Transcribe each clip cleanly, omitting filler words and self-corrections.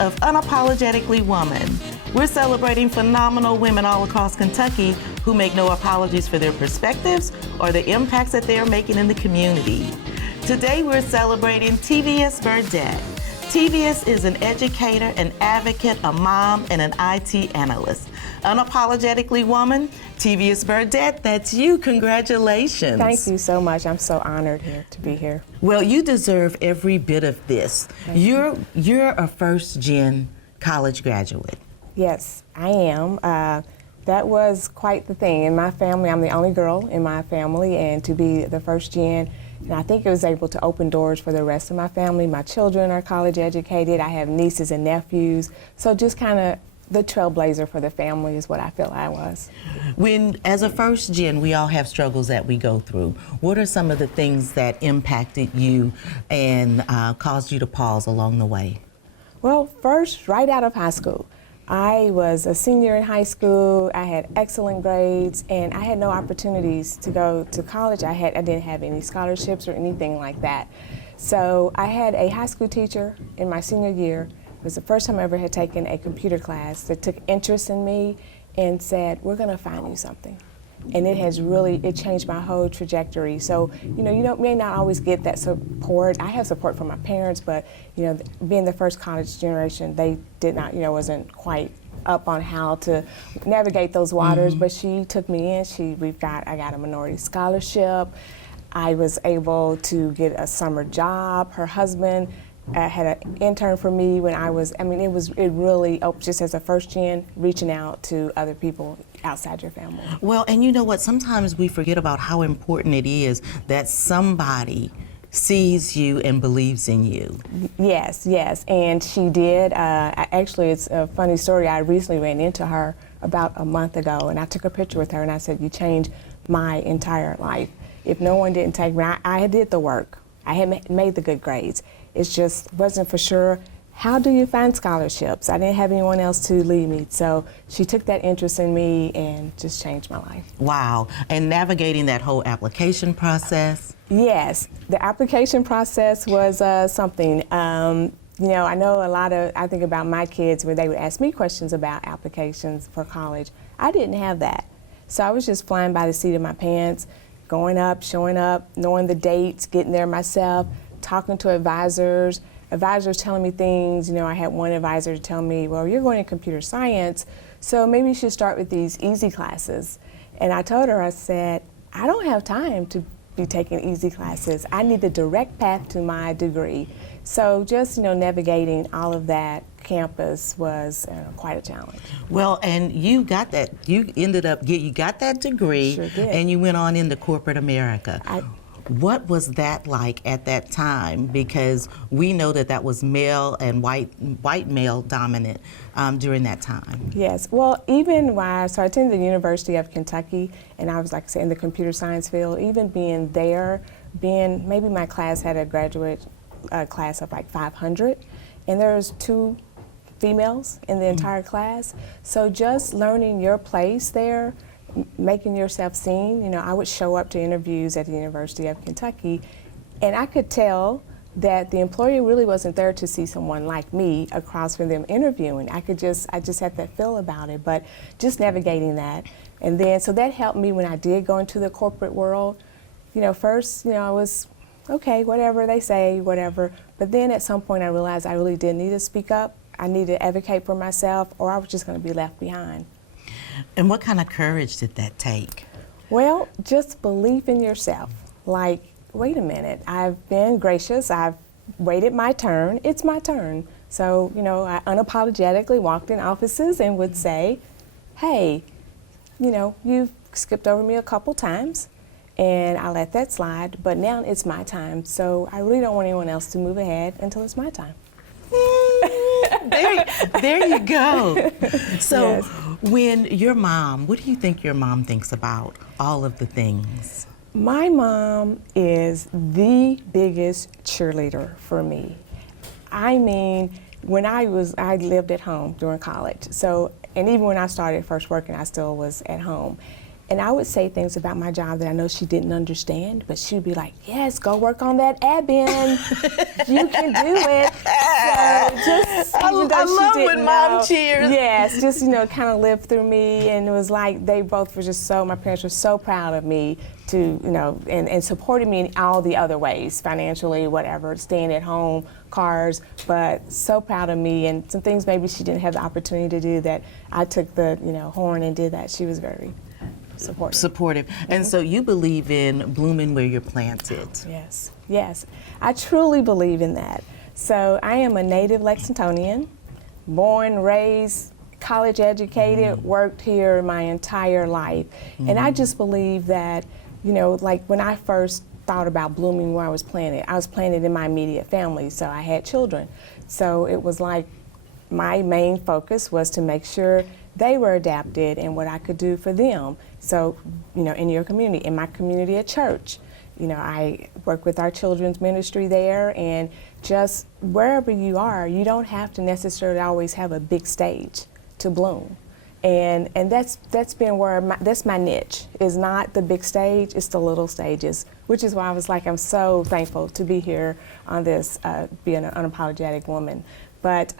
of Unapologetically Woman. We're celebrating phenomenal women all across Kentucky who make no apologies for their perspectives or the impacts that they are making in the community. Today we're celebrating Teveas Burdette. Teveas is an educator, an advocate, a mom, and an IT analyst. Unapologetically Woman, Teveas Burdette, that's you. Congratulations. Thank you so much. I'm so honored to be here. Well, you deserve every bit of this. You're a first-gen college graduate. Yes, I am. That was quite the thing. In my family, I'm the only girl in my family, and to be the first gen, and I think it was able to open doors for the rest of my family. My children are college educated. I have nieces and nephews. So just kind of the trailblazer for the family is what I feel I was. When, as a first gen, we all have struggles that we go through. What are some of the things that impacted you and caused you to pause along the way? Well, first, right out of high school, I was a senior in high school. I had excellent grades, and I had no opportunities to go to college. I didn't have any scholarships or anything like that. So I had a high school teacher in my senior year. It was the first time I ever had taken a computer class that took interest in me and said, "We're going to find you something." And it changed my whole trajectory. So, you may not always get that support. I have support from my parents, but, being the first college generation, they did not, wasn't quite up on how to navigate those waters. Mm-hmm. But she took me in. I got a minority scholarship. I was able to get a summer job. Her husband had an intern for me when it really, just as a first gen, reaching out to other people outside your family. Well, and you know what, sometimes we forget about how important it is that somebody sees you and believes in you. Yes, and she did. Actually, it's a funny story. I recently ran into her about a month ago, and I took a picture with her, and I said, "You changed my entire life. If no one didn't take me, I did the work. I had made the good grades. It just wasn't for sure. How do you find scholarships? I didn't have anyone else to lead me." So she took that interest in me and just changed my life. Wow. And navigating that whole application process? Yes, the application process was something. I know I think about my kids where they would ask me questions about applications for college. I didn't have that. So I was just flying by the seat of my pants, going up, showing up, knowing the dates, getting there myself, talking to advisors telling me things. I had one advisor tell me, "Well, you're going to computer science, so maybe you should start with these easy classes." And I told her, I said, "I don't have time to be taking easy classes. I need the direct path to my degree." So just, navigating all of that campus was quite a challenge. Well, and you got that. You got that degree. Sure did. And you went on into corporate America. What was that like at that time? Because we know that was male and white male dominant during that time. Yes, well, even when I attended the University of Kentucky, and I was, like I said, in the computer science field, even being there, maybe my class had a graduate class of like 500, and there was 2 females in the entire class. So just learning your place there, making yourself seen. I would show up to interviews at the University of Kentucky, and I could tell that the employer really wasn't there to see someone like me across from them interviewing. I just had that feel about it, but just navigating that. And then, so that helped me when I did go into the corporate world. First, I was, okay, whatever they say, whatever. But then at some point I realized I really did need to speak up. I needed to advocate for myself, or I was just going to be left behind. And what kind of courage did that take? Well, just believe in yourself. Like, wait a minute, I've been gracious, I've waited my turn, it's my turn. So, I unapologetically walked in offices and would say, "Hey, you've skipped over me a couple times, and I let that slide, but now it's my time. So I really don't want anyone else to move ahead until it's my time." There you go. So Yes. When your mom, what do you think your mom thinks about all of the things? My mom is the biggest cheerleader for me. I mean, when I lived at home during college. So, and even when I started first working, I still was at home. And I would say things about my job that I know she didn't understand, but she'd be like, yes, go work on that admin. You can do it. So just, I love when mom cheers. Yes, just, kind of lived through me. And it was like they both were just my parents were so proud of me to, and supported me in all the other ways, financially, whatever, staying at home, cars, but so proud of me. And some things maybe she didn't have the opportunity to do that I took the, horn and did that. She was very supportive. And so you believe in blooming where you're planted. Yes. I truly believe in that. So I am a native Lexingtonian, born, raised, college educated, worked here my entire life. And I just believe that, like when I first thought about blooming where I was planted in my immediate family, so I had children. So it was like my main focus was to make sure they were adapted and what I could do for them. So, in your community, in my community at church, I work with our children's ministry there, and just wherever you are, you don't have to necessarily always have a big stage to bloom. And that's been where that's my niche, is not the big stage, it's the little stages, which is why I was like, I'm so thankful to be here on this, being an unapologetic woman. But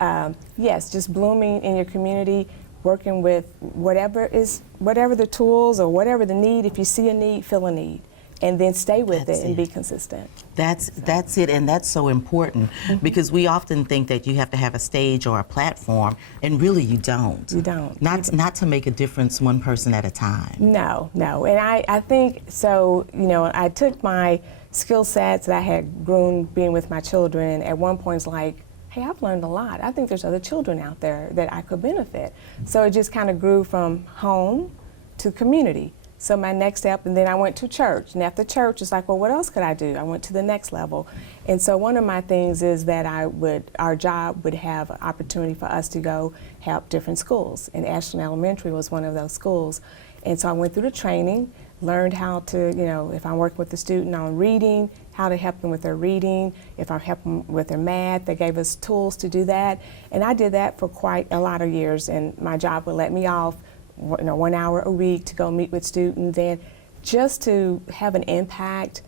yes, just blooming in your community, working with whatever the tools or whatever the need. If you see a need, fill a need, and then stay with it and be consistent. That's it, and that's so important because we often think that you have to have a stage or a platform, and really you don't. You don't. Not to make a difference one person at a time. No, and I think so. I took my skill sets that I had grown being with my children, and at one point it's like, hey, I've learned a lot. I think there's other children out there that I could benefit. So it just kind of grew from home to community. So my next step, and then I went to church. And after church, it's like, well, what else could I do? I went to the next level. And so one of my things is that our job would have an opportunity for us to go help different schools. And Ashland Elementary was one of those schools. And so I went through the training, learned how to, if I'm working with the student on reading, how to help them with their reading. If I'm helping with their math, they gave us tools to do that. And I did that for quite a lot of years, and my job would let me off 1 hour a week to go meet with students, and just to have an impact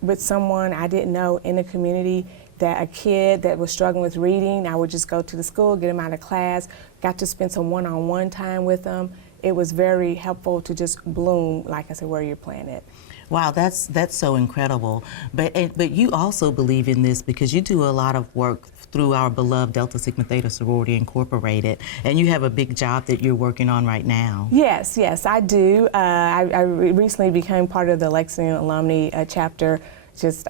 with someone I didn't know in the community, that a kid that was struggling with reading, I would just go to the school, get them out of class, got to spend some one-on-one time with them. It was very helpful to just bloom, like I said, where you're planted. Wow, that's so incredible. But you also believe in this because you do a lot of work through our beloved Delta Sigma Theta Sorority Incorporated, and you have a big job that you're working on right now. Yes, I do. I recently became part of the Lexington Alumni chapter.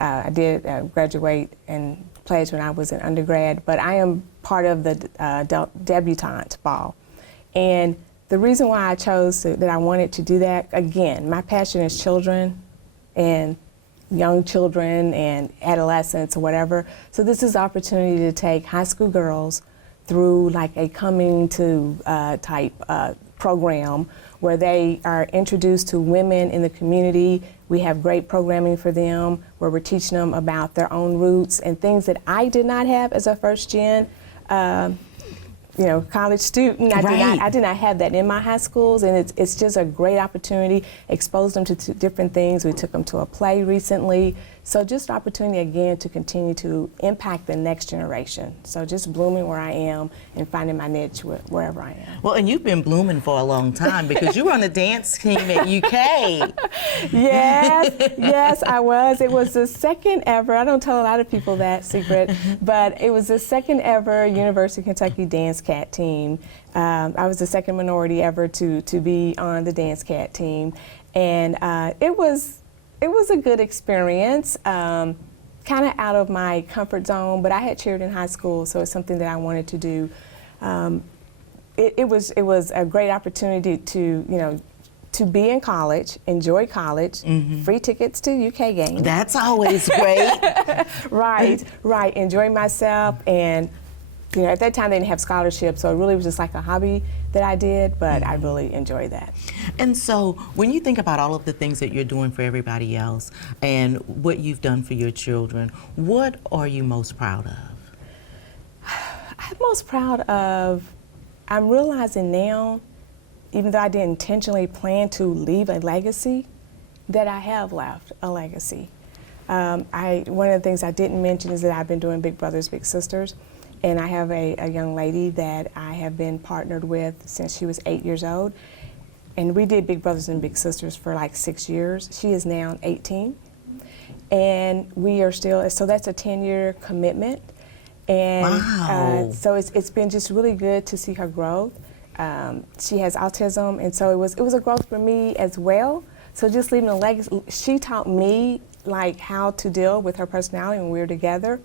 I did graduate and pledge when I was an undergrad, but I am part of the debutante ball. And the reason why I chose that I wanted to do that, again, my passion is children and young children and adolescents or whatever. So this is an opportunity to take high school girls through like a coming to type program where they are introduced to women in the community. We have great programming for them where we're teaching them about their own roots and things that I did not have as a first gen college student. I did not have that in my high schools, and it's just a great opportunity. Exposed them to different things. We took them to a play recently. So just opportunity again to continue to impact the next generation. So just blooming where I am and finding my niche wherever I am. Well, and you've been blooming for a long time because you were on the dance team at UK. Yes, I was. It was the second ever, I don't tell a lot of people that secret, but it was the second ever University of Kentucky Dance Cat team. I was the second minority ever to be on the Dance Cat team. And it was a good experience, kind of out of my comfort zone, but I had cheered in high school, so it's something that I wanted to do. It was a great opportunity to be in college, enjoy college, free tickets to UK games. That's always great. Right, enjoy myself, and at that time they didn't have scholarships, so it really was just like a hobby that I did, but I really enjoyed that. And so when you think about all of the things that you're doing for everybody else and what you've done for your children, what are you most proud of? I'm most proud of, I'm realizing now even though I didn't intentionally plan to leave a legacy, that I have left a legacy. One of the things I didn't mention is that I've been doing Big Brothers Big Sisters, and I have a young lady that I have been partnered with since she was 8 years old. And we did Big Brothers and Big Sisters for like 6 years. She is now 18. And we are still, so that's a 10-year commitment. And wow. So it's been just really good to see her growth. She has autism, and so it was a growth for me as well. So just leaving a legacy, she taught me like how to deal with her personality when we were together.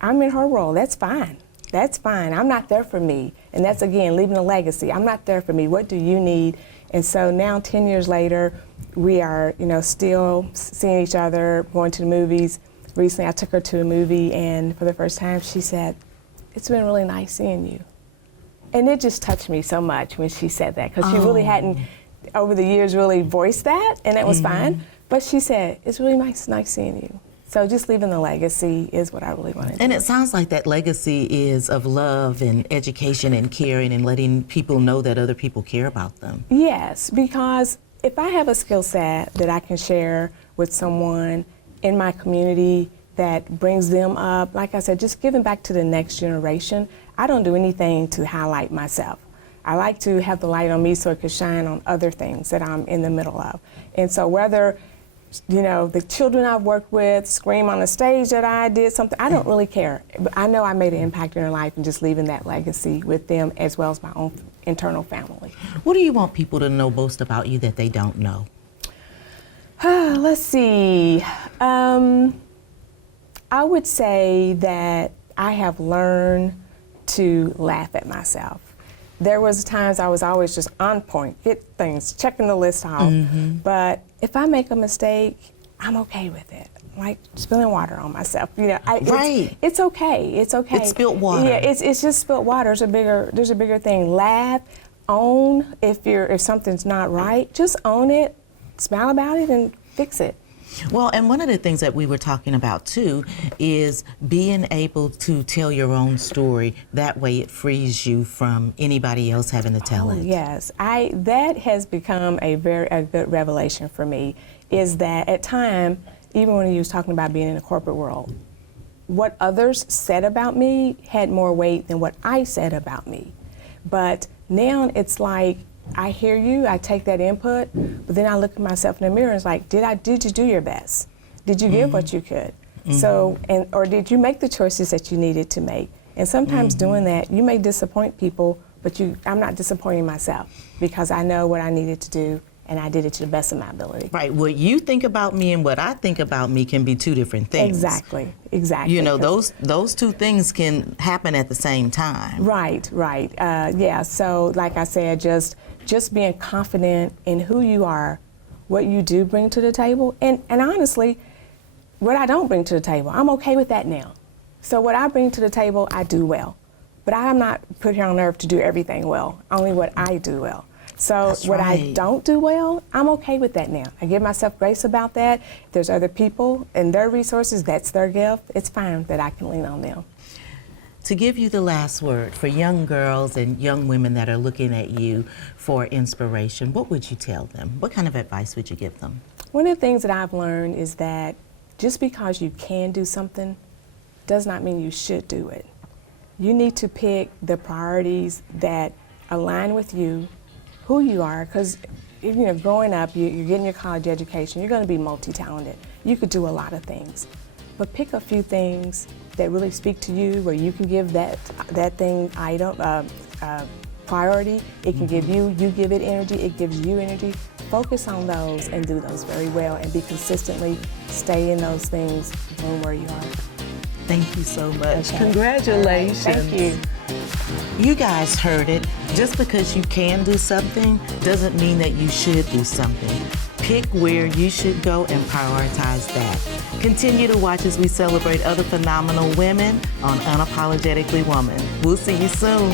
I'm in her role, that's fine. That's fine, I'm not there for me. And that's again, leaving a legacy. I'm not there for me, what do you need? And so now 10 years later, we are, still seeing each other, going to the movies. Recently I took her to a movie, and for the first time she said, "It's been really nice seeing you." And it just touched me so much when she said that, because she really hadn't, over the years, really voiced that, and that was fine. But she said, "It's really nice seeing you." So just leaving the legacy is what I really want to do. And it sounds like that legacy is of love and education and caring and letting people know that other people care about them. Yes, because if I have a skill set that I can share with someone in my community that brings them up, like I said, just giving back to the next generation, I don't do anything to highlight myself. I like to have the light on me so it can shine on other things that I'm in the middle of. And so whether the children I've worked with scream on the stage that I did something, I don't really care. But I know I made an impact in their life, and just leaving that legacy with them as well as my own internal family. What do you want people to know most about you that they don't know? Let's see. I would say that I have learned to laugh at myself. There was times I was always just on point, get things, checking the list off. But if I make a mistake, I'm okay with it. Like spilling water on myself, Right. It's okay. It's okay. It's spilled water. Yeah, it's just spilled water. There's a bigger thing. Laugh, own if something's not right. Just own it, smile about it, and fix it. Well, and one of the things that we were talking about too is being able to tell your own story. That way it frees you from anybody else having to tell it. Yes, that has become a good revelation for me, is that at time, even when you was talking about being in the corporate world, what others said about me had more weight than what I said about me. But now it's like, I hear you, I take that input, but then I look at myself in the mirror and it's like, did you do your best? Did you give what you could? So, or did you make the choices that you needed to make? And sometimes doing that, you may disappoint people, but I'm not disappointing myself, because I know what I needed to do, and I did it to the best of my ability. Right, what you think about me and what I think about me can be two different things. Exactly. Those two things can happen at the same time. Right. Yeah, so like I said, just being confident in who you are, what you do bring to the table, and honestly, what I don't bring to the table, I'm okay with that now. So what I bring to the table, I do well. But I'm not put here on earth to do everything well, only what I do well. So That's what right. I don't do well, I'm okay with that now. I give myself grace about that. If there's other people and their resources, that's their gift, it's fine that I can lean on them. To give you the last word for young girls and young women that are looking at you for inspiration, what would you tell them? What kind of advice would you give them? One of the things that I've learned is that just because you can do something does not mean you should do it. You need to pick the priorities that align with you, who you are, because growing up, you're getting your college education, you're going to be multi-talented. You could do a lot of things, but pick a few things that really speak to you, where you can give that thing priority. It can give you give it energy, it gives you energy. Focus on those and do those very well, and be consistently stay in those things, bloom where you are. Thank you so much. Okay. Congratulations. Thank you. You guys heard it. Just because you can do something doesn't mean that you should do something. Pick where you should go and prioritize that. Continue to watch as we celebrate other phenomenal women on Unapologetically Woman. We'll see you soon.